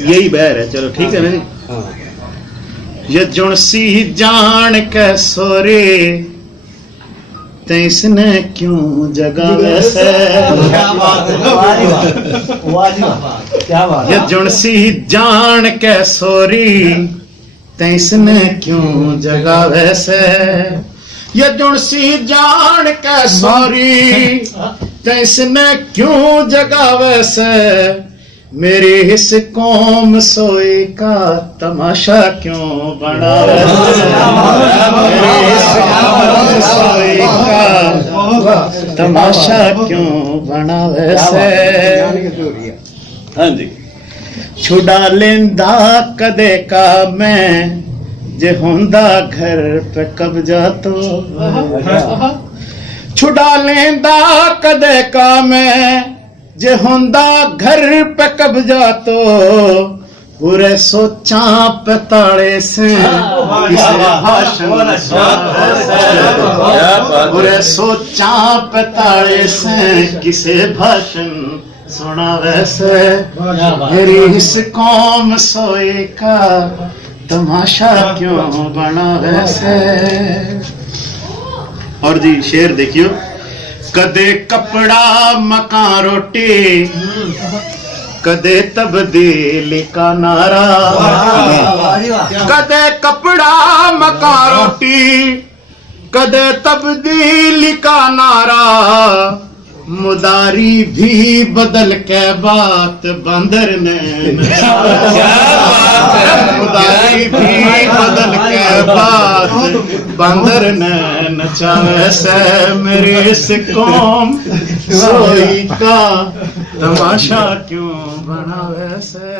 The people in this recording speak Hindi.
यही बैर है। चलो ठीक है ना जी। ये जुणसी जान के सोरे तैसने क्यों जगा वैसे, ये जुणसी जान के सोरी तैसने क्यों जगा वैसे, ये जुणसी जान के सोरी तैसने क्यों जगा वैसे, मेरी इस कौम सोई का तमाशा क्यों बना वैसे, मेरी इस कौम सोई का तमाशा क्यों बना वैसे। हाँ जी। छुड़ा लेंदा कदे का मैं जे होंदा घर पे कब्जा तो, छुड़ा लेंदा कदे का मैं जे होंदा घर पे कब्जा तो, बुरे सोचा पे ताड़े से किसे भाषण, बुरे सोचा पे ताड़े से किसे भाषण सुना वैसे, मेरी इस कौम सोए का तमाशा क्यों बना वैसे। और जी शेर देखियो, कदे कपड़ा मकान रोटी कदे तब्दीली का नारा, कदे कपड़ा मकान रोटी कदे तब्दीली का नारा, मुदारी भी बदल के बात बंदर ने, मुदारी भी बदल के बात बंदर ने नचा वैसे, मेरे इस कौम सोई का तमाशा क्यों बना वैसे।